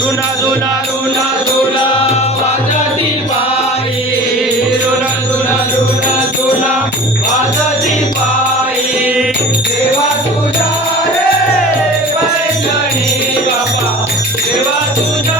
रुना जुना रुना जुना वाजती पाई रुना जुना रुना जुना वाजती पाई देवा तुझा रे पैठणी बाबा देवा तुझा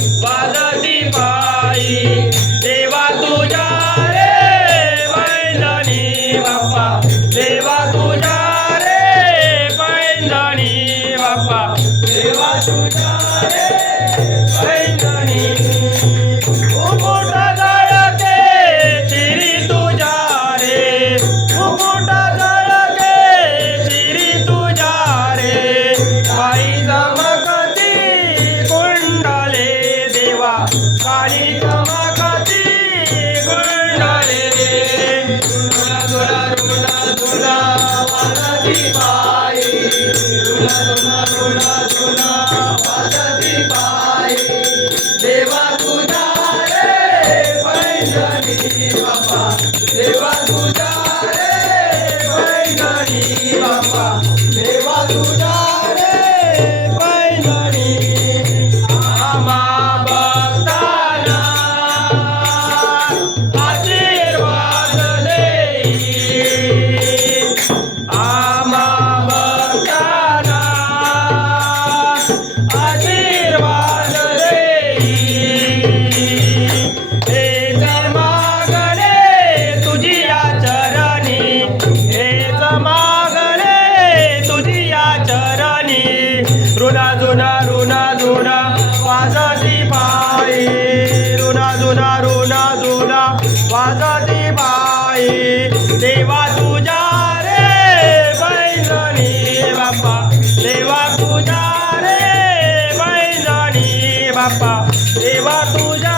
देवा तुझ्या रे पैंजणी Deva Duja, Deva Duja, Deva Duja, Deva Duja, वाजती बाई रुना जुना रुना जुना वाजती बाई देवा तुझा रे बैजणी बाप्पा देवा तुझा रे बैजणी बाप्पा देवा तुझा